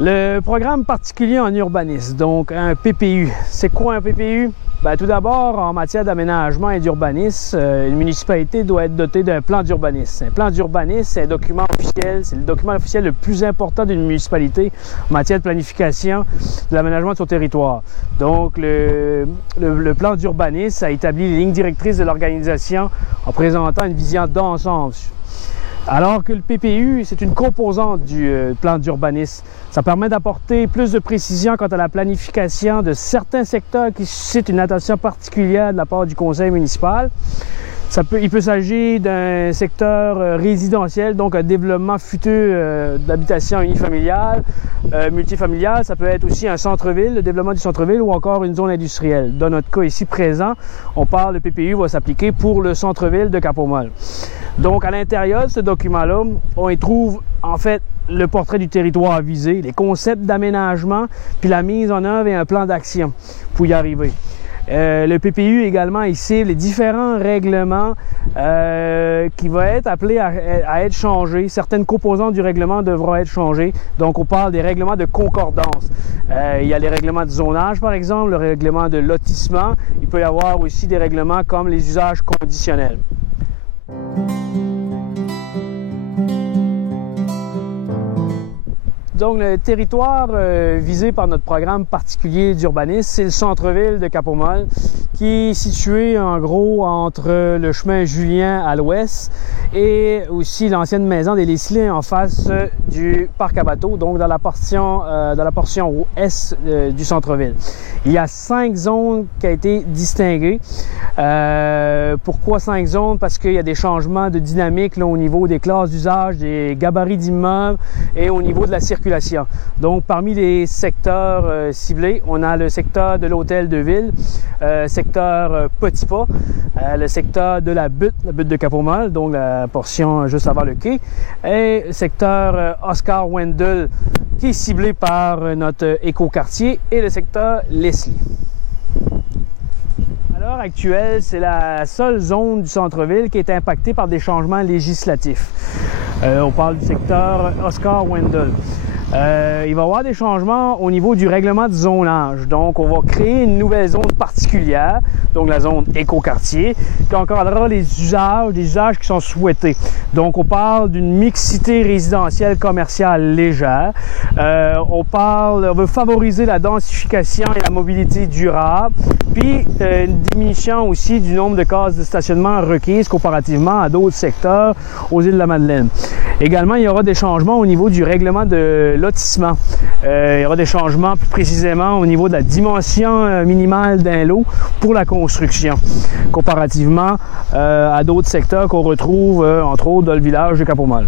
Le programme particulier en urbanisme, donc un PPU. C'est quoi un PPU? Bien, tout d'abord, en matière d'aménagement et d'urbanisme, une municipalité doit être dotée d'un plan d'urbanisme. Un plan d'urbanisme, c'est un document officiel, c'est le document officiel le plus important d'une municipalité en matière de planification de l'aménagement de son territoire. Donc, le plan d'urbanisme a établi les lignes directrices de l'organisation en présentant une vision d'ensemble. Alors que le PPU, c'est une composante du plan d'urbanisme. Ça permet d'apporter plus de précision quant à la planification de certains secteurs qui suscitent une attention particulière de la part du conseil municipal. Il peut s'agir d'un secteur résidentiel, donc un développement futur d'habitation unifamiliale, multifamiliale. Ça peut être aussi un centre-ville, le développement du centre-ville ou encore une zone industrielle. Dans notre cas ici présent, on parle, le PPU va s'appliquer pour le centre-ville de Cap-au-Mall. Donc, à l'intérieur de ce document-là, on y trouve en fait le portrait du territoire visé, les concepts d'aménagement, puis la mise en œuvre et un plan d'action pour y arriver. Le PPU également ici, les différents règlements qui vont être appelés à être changés. Certaines composantes du règlement devront être changées. Donc, on parle des règlements de concordance. Il y a les règlements de zonage, par exemple, le règlement de lotissement. Il peut y avoir aussi des règlements comme les usages conditionnels. Donc, le territoire visé par notre programme particulier d'urbanisme, c'est le centre-ville de Cap-au-Mall, qui est situé en gros entre le chemin Julien à l'ouest et aussi l'ancienne maison des Leslie en face du parc à bateaux, donc dans la portion est du centre-ville. Il y a 5 zones qui ont été distinguées. Pourquoi 5 zones? Parce qu'il y a des changements de dynamique là, au niveau des classes d'usage, des gabarits d'immeubles et au niveau de la circulation. Donc, parmi les secteurs ciblés, on a le secteur de l'hôtel de ville, secteur Petit Pas, le secteur de la butte de Cap-au-Mall, donc la portion juste avant le quai, et le secteur Oscar Wendell, qui est ciblé par notre écoquartier, et le secteur Leslie. À l'heure actuelle, c'est la seule zone du centre-ville qui est impactée par des changements législatifs. On parle du secteur Oscar Wendell. Il va y avoir des changements au niveau du règlement de zonage. Donc, on va créer une nouvelle zone particulière, donc la zone écoquartier, qui encadrera des usages qui sont souhaités. Donc, on parle d'une mixité résidentielle commerciale légère. On veut favoriser la densification et la mobilité durable, puis une diminution aussi du nombre de cases de stationnement requises comparativement à d'autres secteurs aux îles de la Madeleine. Également, il y aura des changements au niveau du règlement de lotissement. Il y aura des changements plus précisément au niveau de la dimension minimale d'un lot pour la construction, comparativement à d'autres secteurs qu'on retrouve, entre autres, dans le village de Cap-au-Mall.